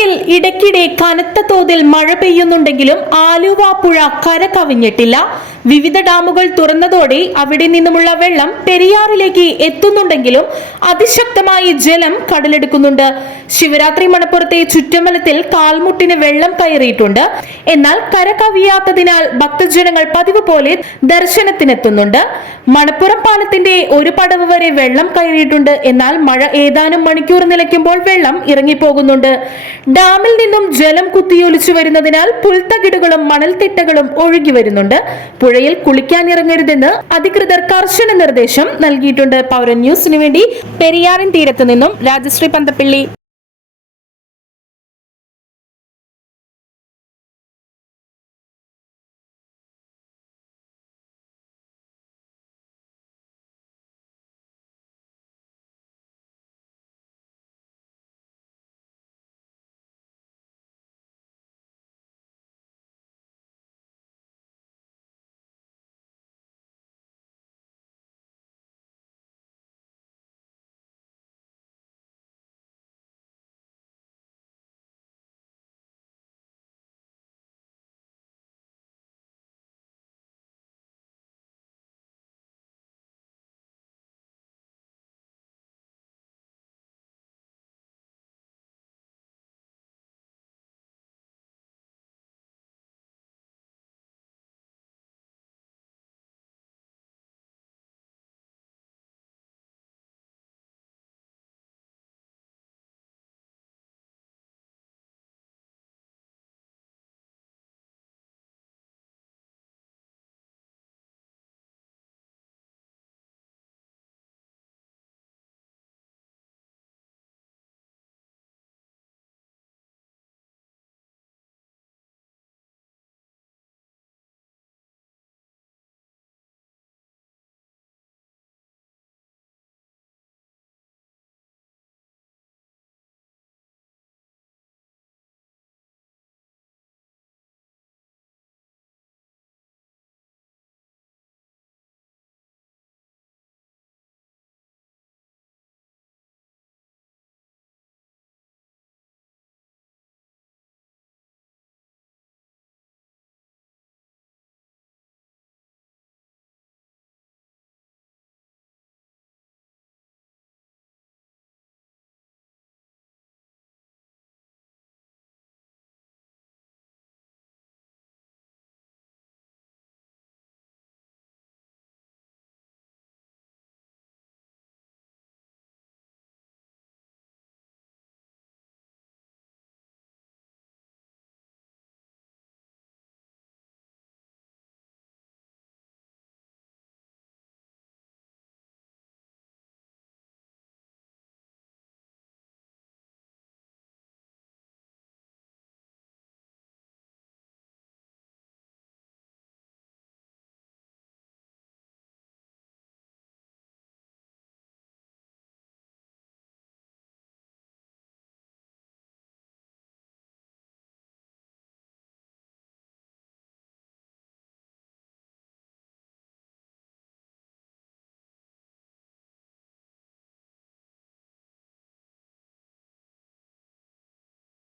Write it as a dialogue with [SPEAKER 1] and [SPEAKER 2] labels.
[SPEAKER 1] ജില്ലയിൽ ഇടയ്ക്കിടെ കനത്ത തോതിൽ മഴ പെയ്യുന്നുണ്ടെങ്കിലും ആലുവ പുഴ കര കവിഞ്ഞിട്ടില്ല. വിവിധ ഡാമുകൾ തുറന്നതോടെ അവിടെ നിന്നുമുള്ള വെള്ളം പെരിയാറിലേക്ക് എത്തുന്നുണ്ടെങ്കിലും അതിശക്തമായി ജലം കടലെടുക്കുന്നുണ്ട്. ശിവരാത്രി മണപ്പുറത്തെ ചുറ്റമ്പലത്തിൽ കാൽമുട്ടിന് വെള്ളം കയറിയിട്ടുണ്ട്. എന്നാൽ കര കവിയാത്തതിനാൽ ഭക്തജനങ്ങൾ പതിവ് പോലെ ദർശനത്തിനെത്തുന്നുണ്ട്. മണപ്പുറം പാലത്തിന്റെ ഒരു പടവ് വരെ വെള്ളം കയറിയിട്ടുണ്ട്. എന്നാൽ മഴ ഏതാനും മണിക്കൂർ നിലയ്ക്കുമ്പോൾ വെള്ളം ഇറങ്ങിപ്പോകുന്നുണ്ട്. ഡാമിൽ നിന്നും ജലം കുത്തിയൊലിച്ചു വരുന്നതിനാൽ പുൽത്തകിടുകളും മണൽത്തിട്ടകളും ഒഴുകി വരുന്നുണ്ട്. പുഴയിൽ കുളിക്കാനിറങ്ങരുതെന്ന് അധികൃതർ കർശന നിർദ്ദേശം നൽകിയിട്ടുണ്ട്. പൗരൻ ന്യൂസിനു വേണ്ടി പെരിയാറിൻ തീരത്തു നിന്നും രാജശ്രീ പന്തപ്പിള്ളി.